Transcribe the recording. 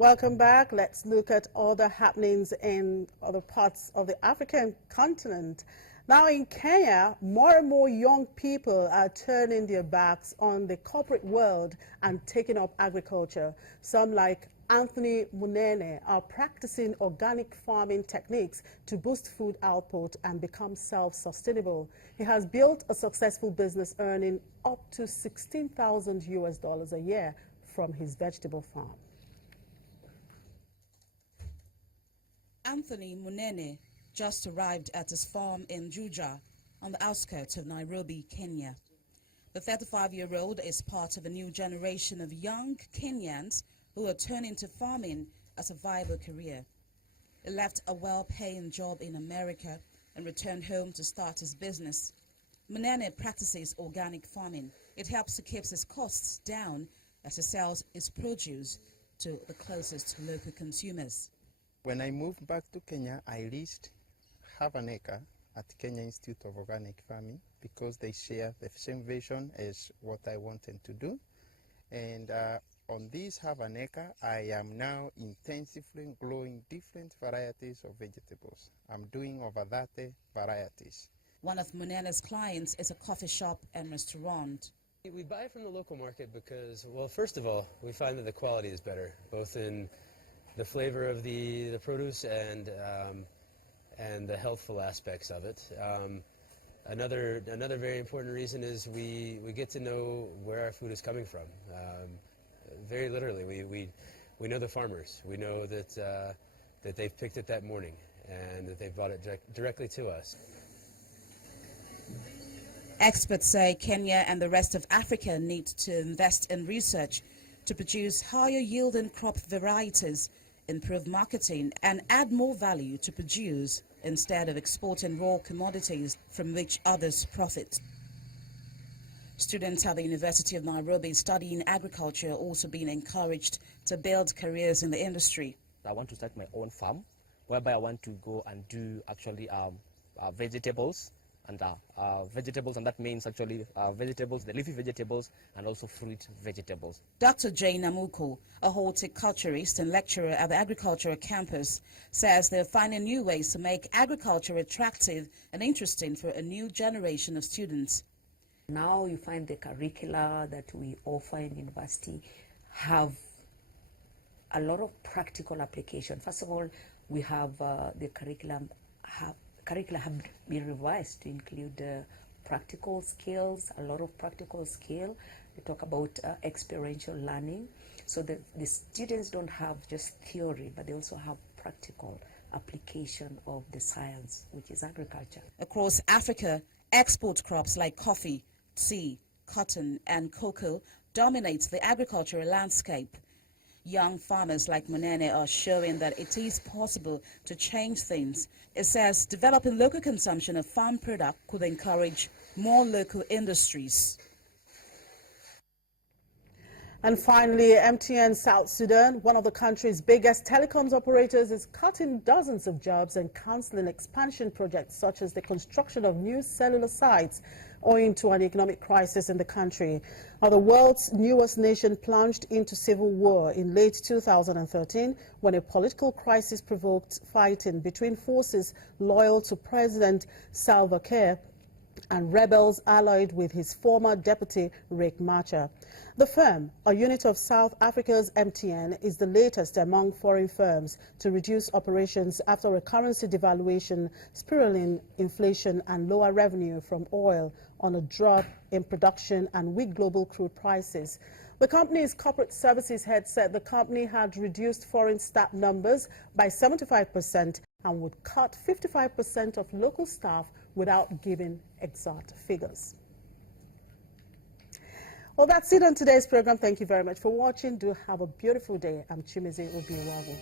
Welcome back. Let's look at other happenings in other parts of the African continent. Now in Kenya, more and more young people are turning their backs on the corporate world and taking up agriculture. Some, like Anthony Munene, are practicing organic farming techniques to boost food output and become self-sustainable. He has built a successful business earning up to $16,000 a year from his vegetable farm. Anthony Munene just arrived at his farm in Juja, on the outskirts of Nairobi, Kenya. The 35-year-old is part of a new generation of young Kenyans who are turning to farming as a viable career. He left a well-paying job in America and returned home to start his business. Munene practices organic farming. It helps to keep his costs down as he sells his produce to the closest local consumers. When I moved back to Kenya, I leased half an acre at Kenya Institute of Organic Farming because they share the same vision as what I wanted to do. And on this half an acre, I am now intensively growing different varieties of vegetables. I'm doing over 30 varieties. One of Munene's clients is a coffee shop and restaurant. We buy from the local market because, well, first of all, we find that the quality is better, both in the flavor of the produce and the healthful aspects of it. Another very important reason is we get to know where our food is coming from. Very literally, we know the farmers. We know that they've picked it that morning and that they've bought it directly to us. Experts say Kenya and the rest of Africa need to invest in research to produce higher yielding crop varieties, improve marketing, and add more value to produce instead of exporting raw commodities from which others profit. Students at the University of Nairobi studying agriculture are also being encouraged to build careers in the industry. I want to start my own farm, whereby I want to go and do actually vegetables, and that means actually vegetables, the leafy vegetables, and also fruit vegetables. Dr. Jane Amuko, a horticulturist and lecturer at the agricultural campus, says they're finding new ways to make agriculture attractive and interesting for a new generation of students. Now you find the curricula that we offer in university have a lot of practical application. First of all, we have the curricula have been revised to include practical skills, a lot of practical skill. We talk about experiential learning, so that the students don't have just theory, but they also have practical application of the science, which is agriculture. Across Africa, export crops like coffee, tea, cotton, and cocoa dominate the agricultural landscape. Young farmers like Munene are showing that it is possible to change things. It says developing local consumption of farm product could encourage more local industries. And finally, MTN South Sudan, one of the country's biggest telecoms operators, is cutting dozens of jobs and cancelling expansion projects such as the construction of new cellular sites owing to an economic crisis in the country. Now, the world's newest nation plunged into civil war in late 2013 when a political crisis provoked fighting between forces loyal to President Salva Kiir and rebels allied with his former deputy Riek Machar. The firm, a unit of South Africa's MTN, is the latest among foreign firms to reduce operations after a currency devaluation, spiraling inflation and lower revenue from oil on a drop in production and weak global crude prices. The company's corporate services head said the company had reduced foreign staff numbers by 75% and would cut 55% of local staff without giving exact figures. Well, that's it on today's program. Thank you very much for watching. Do have a beautiful day. I'm Chimizi Obiwago.